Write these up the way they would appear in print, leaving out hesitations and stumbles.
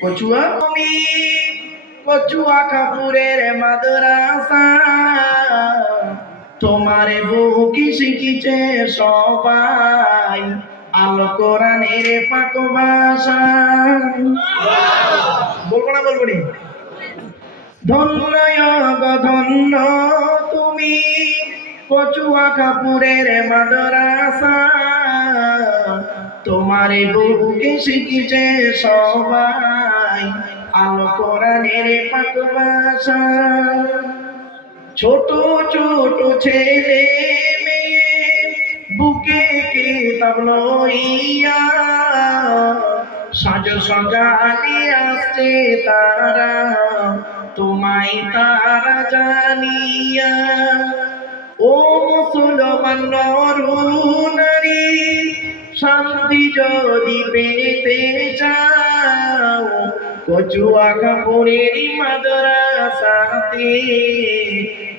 কচুয়া তুমি কচুয়া কাপুরের মাদ্রাসা তোমার বুকি শিখিছে সবাই আল কোরআনের পাক ভাষা। বলবো না বলবো নি? ধন্য গো ধন্য তুমি কচুয়া কাপুরের মাদ্রাসা তোমার বুকে শিখিছে সবাই আল কোরআনের পাক ভাষা। ছোট ছোট ছেলে মেয়ে বুকে কিতাব লইয়া সাজ সজালি আসছে তারা তোমায় তারা জানিয়া। ও মুসলমান নর নারী শান্তি যদি পেতে চাও কচুয়া কাপুরের মাদ্রাসাতে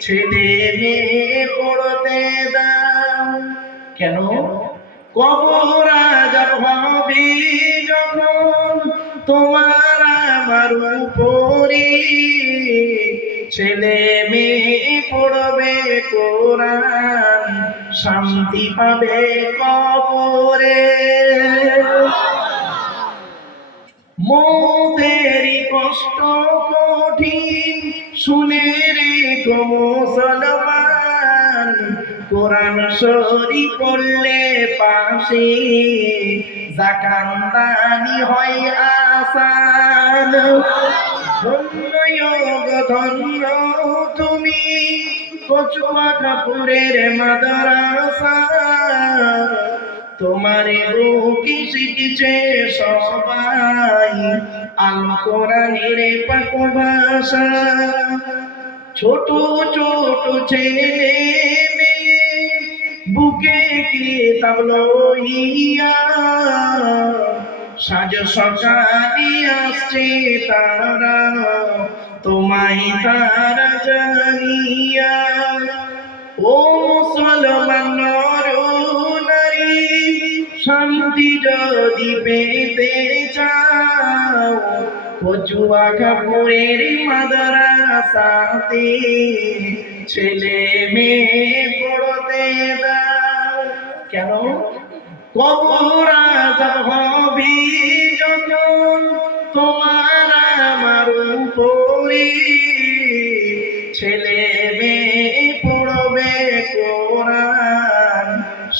ছেলে মেয়ে পড়তে দাও। কেন? কবর আযাব হবে যখন তোমার আমার উপরে ছেলে মেয়ে পড়বে কোরআন শান্তি পাবে কবরে। মৌতেরই কষ্ট কঠিন শুনে রেখো মুসলমান কোরআন শরীফ পড়লে পাশে যাকান্দানি হয় আসান। ধন্য গো ধন্য তুমি কচুয়া কাপুরের মাদ্রাসা তোমার বুকে শিখিছে সবাই আল কোরআনের পাক ভাষা। ছোট ছোট ছেলে মেয়ে বুকে কিতাব লইয়া সাজ সকালে আসছে তারা তোমায় তারা জানিয়া। ও মুসলমান নর নারী শান্তি যদি পেতে চাও কচুয়া কাপুরের মাদ্রাসাতে ছেলে মেয়ে পড়তে দাও। কেন? কবর আযাব হবে যখন তোমার আমার উপরে ছেলে মেয়ে পড়বে কোরআন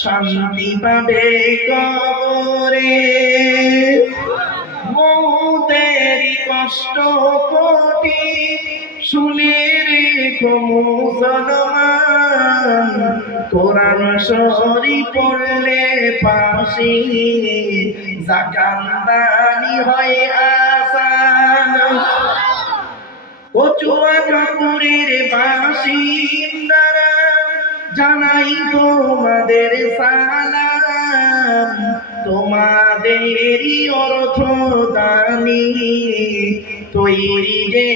শান্তি পাবে কবরে। মৌতেরই কষ্ট কঠিন শুনে রেখো মুসলমান কোরআন শরীফ পড়লে পাশে যাকান্দানি হয় আসান। কচুয়া কাপুরের বাসিন্দারা জানাই তোমাদের সালাম তোমাদেরই অর্থ দানি তৈরি যে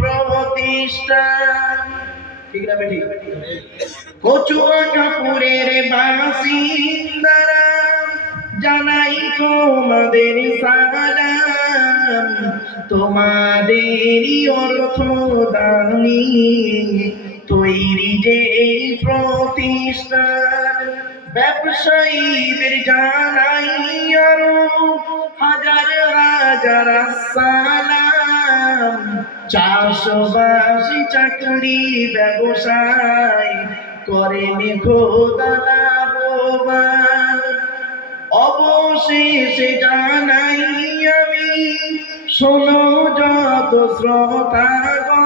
প্রতিষ্ঠান। ঠিক না বেটি? কচুয়া কাপুরের বাসিন্দারা জানাই তোমাদের সালাম তোমাদেরই অর্থ দানি তৈরি যে প্রতিষ্ঠান। ব্যবসায়ীদের জানাই আরো হাজার হাজার সালাম চাষবাসী চাকরি ব্যবসায় করেন খোদা লাভবান। অবশেষে জানাই আমি শোনো যত শ্রোতাগণ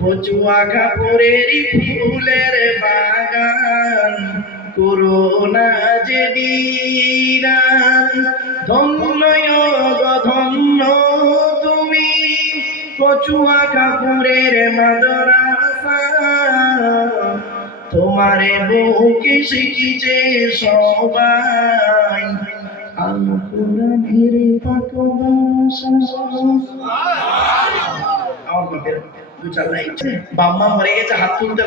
কচুয়া কাপুরের ফুলের বাগান করোনা যে বিরান। ধন্য গো ধন্য তুমি কচুয়া কাপুরের মাদ্রাসা তোমার বুকে শিখিছে সবাই আল কোরআনের পাক ভাষা। আমার দু চার লাইন বাম্মা মরে গেছে হাত তুলতে